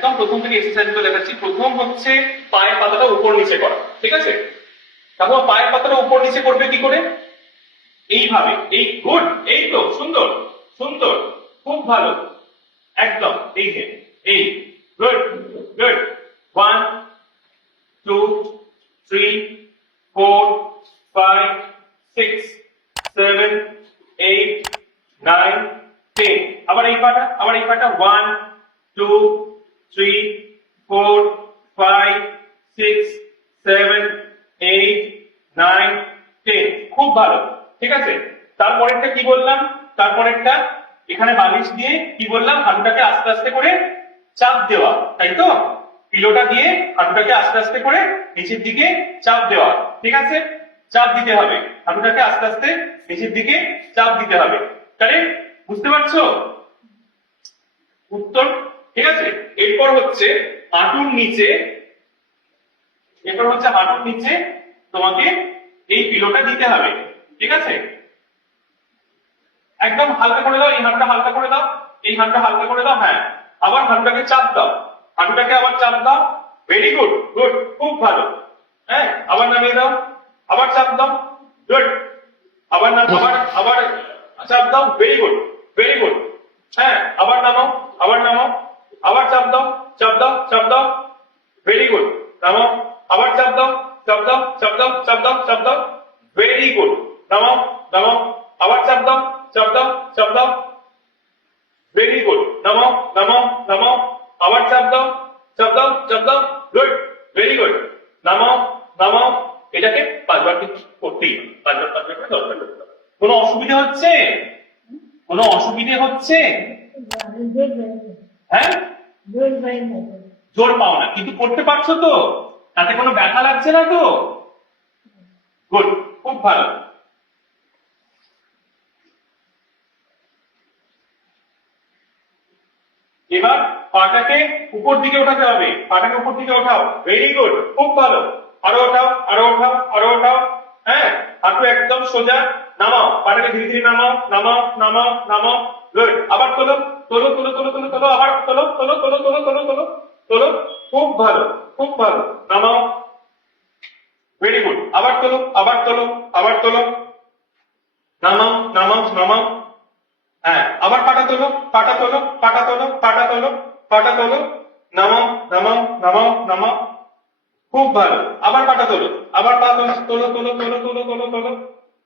একদম প্রথম থেকে এক্সারসাইজ গুলো দেখাচ্ছি। প্রথম হচ্ছে পায়ের পাতাটা উপর নিচে করা, ঠিক আছে? তারপর পায়ের পাতাটা উপর নিচে করবে কি করে? এইভাবে, এই গুড, এই তো সুন্দর সুন্দর, খুব ভালো, একদম এই যে এই, গুড গুড, 1 2 3 4 5 6 7 8 9 10। আবার এই পাটা, আবার এই পাটা, 1 2 3 4 5 6 7 8 9 10। খুব ভালো, ঠিক আছে? তারপরেরটা কি বললাম? তারপরেরটা এখানে বালিশ দিয়ে কি বললাম? হাঁটুটাকে আস্তে আস্তে করে চাপ দেওয়া, তাই তো? পিলোটা দিয়ে হাঁটুটাকে আস্তে আস্তে করে নিচের দিকে চাপ দেওয়া, ঠিক আছে? চাপ দিতে হবে, হাঁটুটাকে আস্তে আস্তে নিচের দিকে চাপ দিতে হবে। তাহলে বুঝতে পারছো উত্তর? ঠিক আছে। এরপর হচ্ছে হাঁটুর নিচে, এরপর হচ্ছে হাঁটুর নিচে তোমাকে এই পিলোটা দিতে হবে, ঠিক আছে? একদম হালকা করে দাও, এই হাতটা হালকা করে দাও, এই হাতটা হালকা করে দাও, হ্যাঁ। আবার হাঁটুটাকে চাপ দাও, হাঁটুটাকে আবার চাপ দাও, ভেরি গুড গুড, খুব ভালো, হ্যাঁ। আবার নামিয়ে দাও, আবার চাপ দাও, গুড, আবার আবার আবার চাপ দাও, ভেরি গুড ভেরি গুড, হ্যাঁ। আবার নামাও, আবার নামাও, আবার চাপ দাও, চাপ দাও, চাপ দাও, ভেরি গুড, নামাও, আবার চাপ দাও, চাপ দাও, চাপ দাও, চাপ দাও, চাপ দাও, ভেরি গুড, নামাও, নামাও, আবার চাপ দাও, চাপ দাও, চাপ দাও, ভেরি গুড, নামাও, নামাও, নামাও, আবার চাপ দাও, চাপ দাও, চাপ দাও, গুড, ভেরি গুড, নামাও, নামাও। এটাকে 5 বার করতেই হবে, 5 বার 5 বার করে 10 বার করতে হবে। কোনো অসুবিধা হচ্ছে? কোনো অসুবিধে হচ্ছে? হ্যাঁ, জোর পাও না, কিন্তু করতে পারছো তো? তাতে কোনো ব্যথা লাগছে না তো? গুড, খুব ভালো। এবার পাটাকে উপর দিকে ওঠাতে হবে, পাটাকে উপর দিকে ওঠাও, ভেরি গুড, খুব ভালো। আরো ওঠাও, আরো ওঠাও, আরো ওঠাও, হ্যাঁ। হাঁটু একদম সোজা, নামাও, পাটাকে ধীরে ধীরে নামাও, নামাও, নামাও, নামাও, গুড। আবার তোলো, তোলো, তোলো, তোলো, তোলো, তোলো, আবার তোলো, তোলো, তোলো, তোলো, তোলো, তোলো, তোলো, খুব ভালো, খুব ভালো, নামাও, ভেরি গুড। আবার তোলো, আবার তোলো, আবার তোলো, নামাও, নামাও, নামাও, হ্যাঁ। আবার পাটা তোলো, পাটা তোলো, পাটা তোলো, পাটা তোলো, পাটা তোলো, নামাও, নামাও, নামাও, নামাও, খুব ভালো। আবার পাটা তোলো, আবার পা তোলো, তোলো, তোলো, তোলো, তোলো, তোলো, তোলো,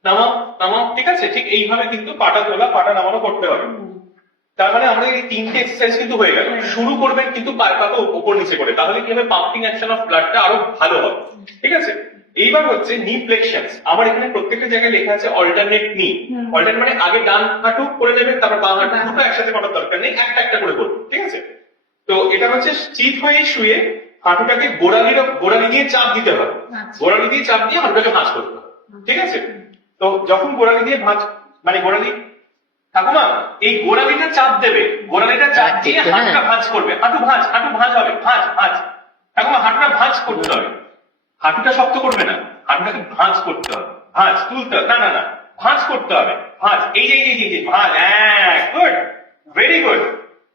নামাও, নামাও, ঠিক আছে? ঠিক এইভাবে কিন্তু পাটা তোলা, পাটা নামানো করতে হবে। তার মানে আমাদের এই 3টে এক্সারসাইজ কিন্তু হয়ে গেল। শুরু করবেন কিন্তু পায়ের পাতা উপর নিচে করে, তাহলে কি হবে? পাম্পিং অ্যাকশন অফ ব্লাডটা আরো ভালো হবে, ঠিক আছে? এইবার হচ্ছে নি ফ্লেকশনস। আমার এখানে প্রত্যেকটা জায়গায় লেখা আছে অল্টারনেট নি। অল্টারনেট মানে আগে ডান হাঁটু করে নেবেন, তারপর বাম হাঁটু, দুটো একসাথে করার দরকার নেই, একটা একটা করে করুন, ঠিক আছে? তো এটা হচ্ছে চিত হয়ে শুয়ে হাঁটুটাকে গোড়ালি দিয়ে চাপ দিতে হবে, গোড়ালি দিয়ে চাপ দিয়ে হাঁটুটাকে ভাঁজ করতে হবে, ঠিক আছে? তো যখন গোড়ালি দিয়ে ভাঁজ, মানে গোড়ালি, ঠাকুমা এই গোড়ালিটা চাপ দেবে, গোড়ালিটা চাপ দিয়ে হাঁটুটা ভাঁজ করবে, হাঁটু ভাঁজ, হাঁটু ভাঁজ হবে, ভাঁজ ভাঁজ, ঠাকুমা হাঁটুটা ভাঁজ করতে হবে, হাঁটুটা শক্ত করবে না, হাঁটুটাকে ভাঁজ করতে হবে, ভাঁজ, তুলতে হবে না, না না, ভাঁজ করতে হবে, ভাঁজ, এই যে এই যে ভাঁজ, হ্যাঁ, good, very good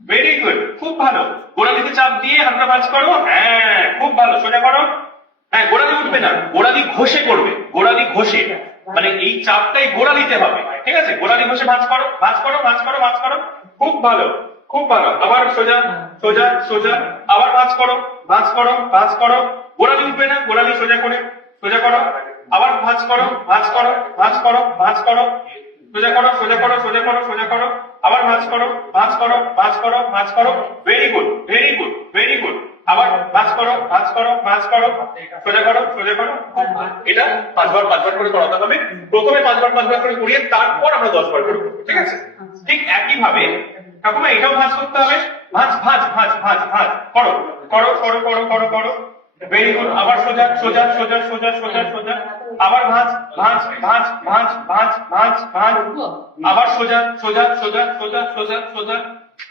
very good, খুব ভালো। গোড়ালিতে চাপ দিয়ে হাঁটুটা ভাঁজ করো, হ্যাঁ, খুব ভালো, সোজা করো, হ্যাঁ। গোড়ালি উঠবে না, গোড়ালি ঘষে করবে, গোড়ালি ঘষে, মানে এই চাপটাই গোড়ালিতে হবে, ঠিক আছে? গোড়ালি ঘষে ভাঁজ করো, ভাঁজ করো, ভাঁজ করো, ভাঁজ করো, খুব ভালো, খুব ভালো। আবার সোজা সোজা সোজা, আবার ভাঁজ করো, ভাঁজ করো, ভাঁজ করো, গোড়ালি উঠবে না, গোড়ালি সোজা করে সোজা করো, আবার ভাঁজ করো, ভাঁজ করো, ভাঁজ করো, ভাঁজ করো, সোজা করো, সোজা করো, সোজা করো, সোজা করো, আবার ভাঁজ করো, ভাঁজ করো, ভাঁজ করো, ভাঁজ করো, very good very good very good. আবার ভাঁজ করো, ভাঁজ করো, ভাঁজ করো, সোজা করো, সোজা করো। এটা 5 বার 5 বার করে করাতে হবে। প্রথমে 5 বার 5 বার করে করিয়ে তারপর আমরা 10 বার করে করব, ঠিক আছে? ঠিক একই ভাবে ঠাকুমা এটাও ভাঁজ করতে হবে, ভাঁজ ভাঁজ ভাঁজ ভাঁজ ভাঁজ করো, করো করো করো করো করো, ভেরি গুড। আবার সোজা সোজা সোজা সোজা সোজা সোজা, আবার ভাঁজ ভাঁজ ভাঁজ ভাঁজ ভাঁজ ভাঁজ ভাঁজ, আবার সোজা সোজা সোজা সোজা সোজা সোজা,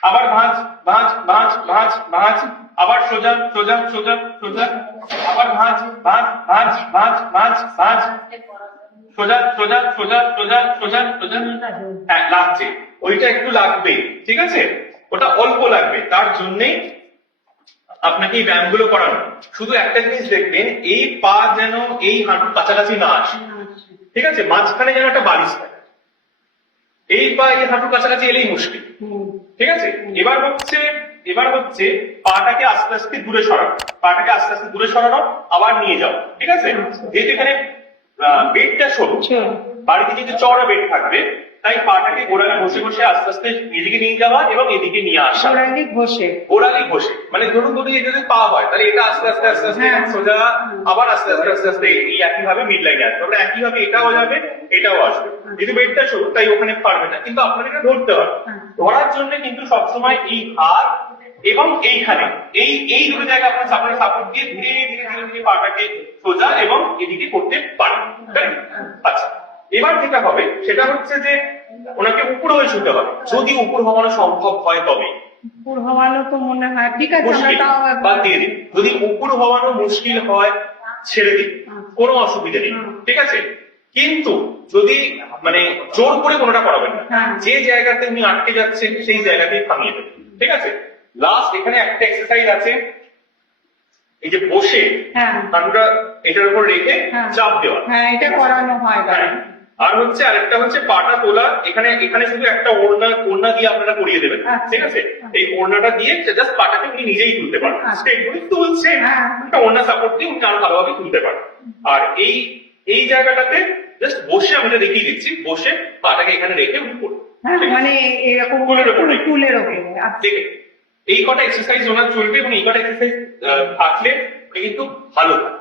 আবার ভাঁজ ভাঁজ ভাঁজ ভাঁজ ভাঁজ, আবার সোজা সোজা সোজা সোজা, আবার ভাঁজ ভাঁজ ভাঁজ ভাঁজ ভাঁজ ভাঁজ, সোজা সোজা সোজা সোজা সোজা সোজা। হ্যাঁ, লাগছে, ওইটা একটু লাগবে, ঠিক আছে? ওটা অল্প লাগবে, তার জন্যই আপনাকে এই ব্যায়ামগুলো করানো, শুধু একটা জিনিস দেখবেন, এই পা যেন এই হাঁটুর কাছাকাছি না আসে, ঠিক আছে, মাঝখানে যেন একটা বালিশ থাকে, এই পা এই হাঁটুর কাছাকাছি এলেই মুশকিল, ঠিক আছে। এবার হচ্ছে পাটাকে আস্তে আস্তে দূরে সরানো, পাটাকে আস্তে আস্তে দূরে সরানো, আবার নিয়ে যাও, ঠিক আছে। যেহেতু এখানে বেডটা সরু, বাড়িতে যেহেতু চওড়া বেড থাকবে, তাই পাটাকে গোড়ালি বসে বসে আস্তে আস্তে এদিকে নিয়ে যাওয়া এবং এদিকে নিয়ে আসা। গোড়ালি বসে মানে ধরুন যদি পা হয়, তাহলে এটা আস্তে আস্তে আস্তে আস্তে সোজা, আবার আস্তে আস্তে আস্তে আস্তে এই একই ভাবে মিড লাইনে আসবে, তারপরে একই ভাবে এটাও যাবে, এটাও আসবে। যেহেতু বেডটা সরু তাই ওখানে পারবে না, কিন্তু আপনাকে এটা ধরতে হবে। ধরার জন্য কিন্তু সবসময় এই হাত এবং এইখানে এই দুটো জায়গা আপনার সাপোর্ট দিয়ে ধীরে ধীরে ধীরে ধীরে পাটাকে সোজা এবং এদিকে করতে পারেন। আচ্ছা, এবার যেটা হবে সেটা হচ্ছে যে ওনাকে উপর হয়ে শুতে হবে, যদি উপর হওয়ানো সম্ভব হয় তবে। উপর হওয়ানো তো মনে হয় ঠিক আছে, আমরা মুশকিল, তাও বাদ দিয়ে দিন। যদি উপর হওয়ানো মুশকিল হয় ছেড়ে দিন, কোনো অসুবিধা নেই, ঠিক আছে। কিন্তু যদি মানে জোর করে কোনোটা করাবেন না, যে জায়গাতে উনি আটকে যাচ্ছেন সেই জায়গাতেই থামিয়ে দেবেন, ঠিক আছে। লাস্ট এখানে একটা এক্সারসাইজ আছে, এই যে বসে হাঁটুটা এটার উপর রেখে চাপ দেওয়া, এটা করানো হয়। আর হচ্ছে আরেকটা হচ্ছে পাটা তোলা, এখানে শুধু একটা ওড়না দিয়ে আপনারা করিয়ে দেবেন, ঠিক আছে। এই ওড়নাটা দিয়ে জাস্ট পাটাকে উনি নিজেই তুলতে পারেন, স্ট্রেট করে তুলছে, একটা ওড়না সাপোর্ট দিয়ে উনি আরো ভালোভাবে তুলতে পারেন। আর এই জায়গাটাতে জাস্ট বসে আমি এটা দেখিয়ে দিচ্ছি, বসে পাটাকে এখানে রেখে উনি করবেন, মানে এরকম টুলের ওপরে দেখে এই কটা এক্সারসাইজ ওনার চলবে, এবং এই কটা এক্সারসাইজ থাকলে উনি কিন্তু ভালো থাকে।